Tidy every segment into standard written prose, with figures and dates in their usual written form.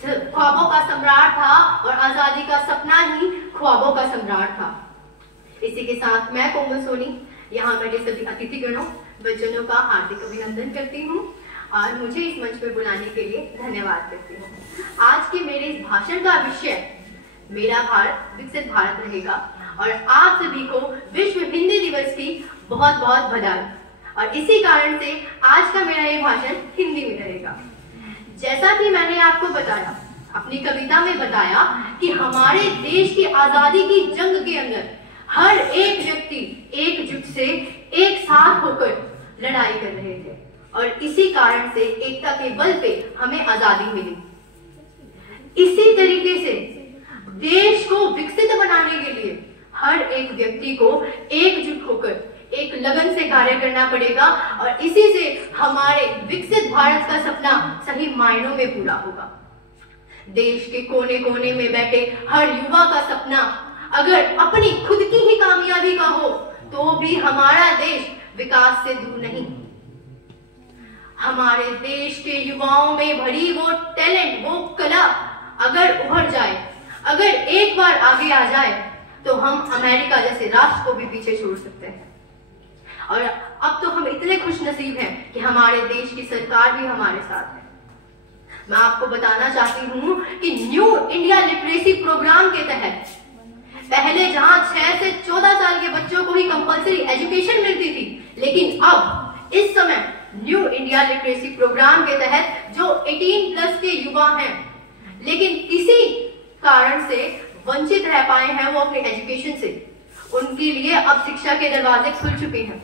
ख्वाबों का सम्राट था और आजादी का सपना ही ख्वाबों का सम्राट था। इसी के साथ मैं कोमल सोनी यहाँ मेरे सभी अतिथिगणों बच्चों का हार्दिक अभिनंदन करती हूँ और मुझे इस मंच पर बुलाने के लिए धन्यवाद करती हूँ। आज के मेरे इस भाषण का विषय मेरा भारत विकसित भारत रहेगा और आप सभी को विश्व हिंदी दिवस की बहुत बहुत बधाई। और इसी कारण से आज का मेरा ये भाषण हिंदी में रहेगा। जैसा कि मैंने आपको बताया, अपनी कविता में बताया कि हमारे देश की आजादी की जंग के अंदर हर एक व्यक्ति एकजुट से एक साथ होकर लड़ाई कर रहे थे और इसी कारण से एकता के बल पे हमें आजादी मिली। इसी तरीके से देश को विकसित बनाने के लिए हर एक व्यक्ति को एकजुट होकर एक लगन से कार्य करना पड़ेगा और इसी से हमारे विकसित भारत का सपना सही मायनों में पूरा होगा। देश के कोने कोने में बैठे हर युवा का सपना अगर अपनी खुद की ही कामयाबी का हो तो भी हमारा देश विकास से दूर नहीं। हमारे देश के युवाओं में भरी वो टैलेंट, वो कला अगर उभर जाए, अगर एक बार आगे आ जाए तो हम अमेरिका जैसे राष्ट्र को भी पीछे छोड़ सकते हैं। और अब तो हम इतने खुश नसीब हैं कि हमारे देश की सरकार भी हमारे साथ है। मैं आपको बताना चाहती हूँ कि न्यू इंडिया लिटरेसी प्रोग्राम के तहत पहले जहां 6 से 14 साल के बच्चों को ही कंपल्सरी एजुकेशन मिलती थी, लेकिन अब इस समय न्यू इंडिया लिटरेसी प्रोग्राम के तहत जो 18 प्लस के युवा हैं लेकिन किसी कारण से वंचित रह पाए हैं वो अपने एजुकेशन से, उनके लिए अब शिक्षा के दरवाजे खुल चुके हैं।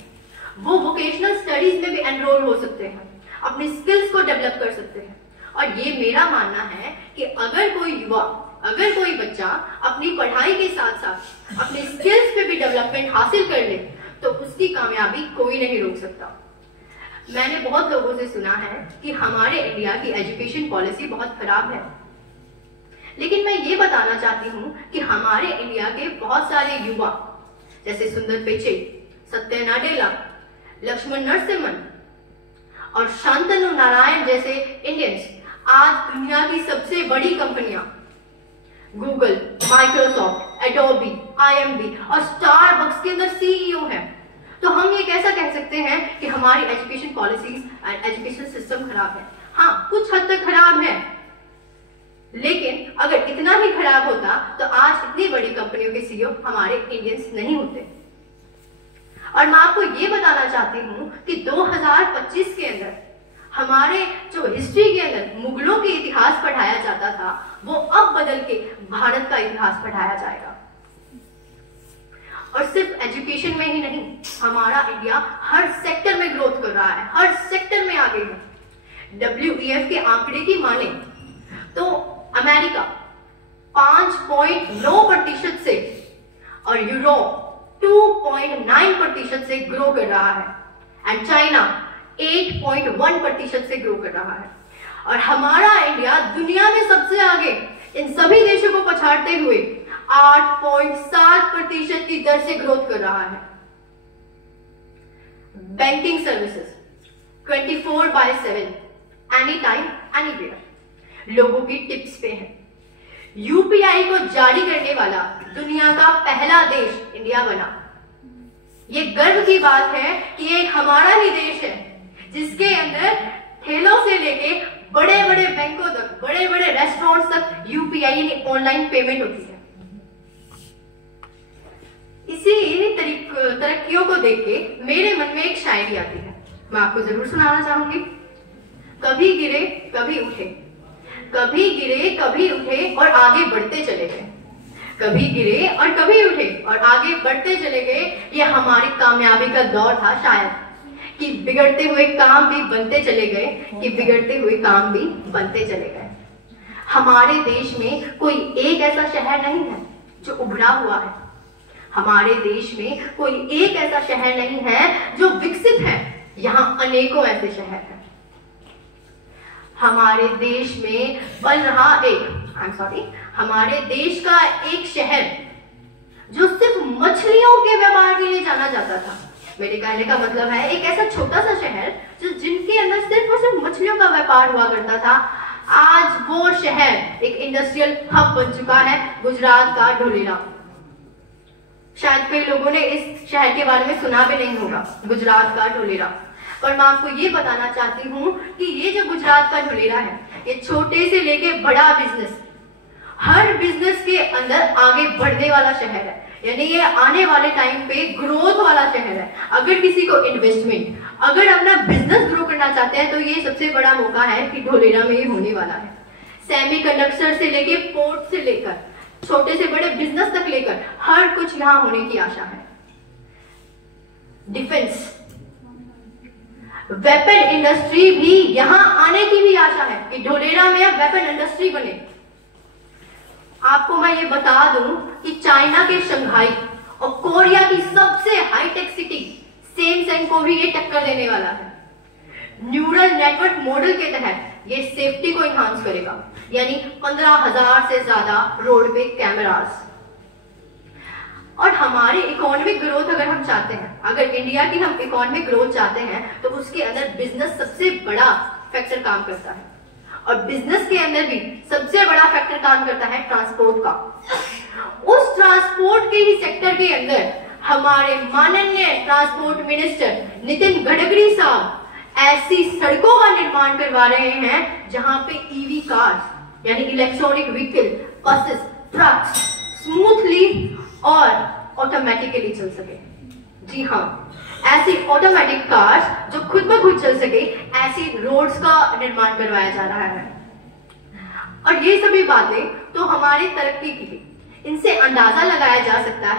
वो वोकेशनल स्टडीज में भी एनरोल हो सकते हैं, अपनी स्किल्स को डेवलप कर सकते हैं। और ये मेरा मानना है कि अगर कोई युवा, अगर कोई बच्चा अपनी पढ़ाई के साथ साथ अपने स्किल्स पे भी डेवलपमेंट हासिल कर ले तो उसकी कामयाबी कोई नहीं रोक सकता। मैंने बहुत लोगों से सुना है कि हमारे इंडिया की एजुकेशन पॉलिसी बहुत खराब है, लेकिन मैं ये बताना चाहती हूँ कि हमारे इंडिया के बहुत सारे युवा जैसे सुंदर पिचै, सत्य नाडेला, लक्ष्मण नरसिम्हन और शांतनु नारायण जैसे इंडियंस आज दुनिया की सबसे बड़ी कंपनियां गूगल, माइक्रोसॉफ्ट, एडोबी, IMD और स्टारबक्स के अंदर CEO हैं। तो हम ये कैसा कह सकते हैं कि हमारी education policies and education system खराब है? हाँ, कुछ हद तक खराब है, लेकिन अगर इतना ही खराब होता तो आज इतनी बड़ी कंपनियों के CEO हमारे इंडियंस नहीं होते। और मैं आपको ये बताना चाहती हूँ कि 2025 के अंदर हमारे जो हिस्ट्री के अंदर मुगलों के इतिहास पढ़ाया जाता था वो अब बदल के भारत का इतिहास पढ़ाया जाएगा। और सिर्फ एजुकेशन में ही नहीं, हमारा इंडिया हर सेक्टर में ग्रोथ कर रहा है, हर सेक्टर में आगे है। WEF के आंकड़े की माने तो अमेरिका 5.9% से और यूरोप 2.9% से ग्रो कर रहा है एंड चाइना 8.1% से ग्रो कर रहा है। और हमारा इंडिया दुनिया में सबसे आगे इन सभी देशों को पछाड़ते हुए 8.7% की दर से ग्रोथ कर रहा है। Banking services 24/7 any time anywhere लोगों की टिप्स पे है। UPI को जारी करने वाला दुनिया का पहला देश इंडिया बना। ये गर्व की बात है कि एक हमारा ही देश है जिसके अंदर ठेलों से लेके बड़े बड़े बैंकों तक, बड़े बड़े रेस्टोरेंट्स तक UPI यानी ऑनलाइन पेमेंट होती है। इसी तरक्कियों को देख के मेरे मन में एक शायरी आती है, मैं आपको जरूर सुनाना चाहूंगी। कभी गिरे कभी उठे, कभी गिरे कभी उठे और आगे बढ़ते चले गए। कभी गिरे और कभी उठे और आगे बढ़ते चले गए। ये हमारी कामयाबी का दौर था शायद, कि बिगड़ते हुए काम भी बनते चले गए, कि बिगड़ते हुए काम भी बनते चले गए। हमारे देश में कोई एक ऐसा शहर नहीं है जो उभरा हुआ है। हमारे देश में कोई एक ऐसा शहर नहीं है जो विकसित है। यहाँ अनेकों ऐसे शहर हैं। हमारे देश में बन रहा हमारे देश का एक शहर जो सिर्फ मछलियों के व्यापार के लिए जाना जाता था। मेरे कहने का मतलब है एक ऐसा छोटा सा शहर जो जिनके अंदर सिर्फ और सिर्फ मछलियों का व्यापार हुआ करता था, आज वो शहर एक इंडस्ट्रियल हब बन चुका है, गुजरात का ढोलेरा। शायद कई लोगों ने इस शहर के बारे में सुना भी नहीं होगा, गुजरात का ढोलेरा। पर मैं आपको ये बताना चाहती हूँ कि ये जो गुजरात का ढोलेरा है, ये छोटे से लेके बड़ा बिजनेस, हर बिजनेस के अंदर आगे बढ़ने वाला शहर है। यानी ये आने वाले टाइम पे ग्रोथ वाला शहर है। अगर किसी को इन्वेस्टमेंट, अगर अपना बिजनेस ग्रो करना चाहते हैं तो ये सबसे बड़ा मौका है कि ढोलेरा में ये होने वाला है। सेमीकंडक्टर से लेके पोर्ट से लेकर छोटे से बड़े बिजनेस तक लेकर हर कुछ यहाँ होने की आशा है। डिफेंस, वेपन इंडस्ट्री भी यहाँ आने की भी आशा है कि ढोलेरा में अब वेपन इंडस्ट्री बने। आपको मैं ये बता दूं कि चाइना के शंघाई और कोरिया की सबसे हाईटेक सिटी सेमसंग को भी ये टक्कर देने वाला है। न्यूरल नेटवर्क मॉडल के तहत ये सेफ्टी को इनहांस करेगा, यानी 15,000 से ज्यादा रोड पे कैमरास। और हमारी इकोनॉमिक ग्रोथ अगर हम चाहते हैं, अगर इंडिया की हम इकोनॉमिक ग्रोथ चाहते हैं, तो उसके अंदर बिजनेस सबसे बड़ा फैक्टर काम करता है। और बिजनेस के अंदर भी सबसे बड़ा फैक्टर काम करता है ट्रांसपोर्ट का। उस ट्रांसपोर्ट के ही सेक्टर के अंदर हमारे माननीय ट्रांसपोर्ट मिनिस्टर नितिन गडकरी साहब ऐसी सड़कों का निर्माण करवा रहे हैं जहां पे ईवी कार्स यानी electronic vehicle, buses, trucks smoothly और ऑटोमेटिकली चल सके। जी हाँ, ऐसी ऑटोमेटिक कार्स जो खुद ब खुद चल सके, ऐसी रोड्स का निर्माण करवाया जा रहा है। और ये सभी बातें तो हमारी तरक्की की थी, इनसे अंदाजा लगाया जा सकता है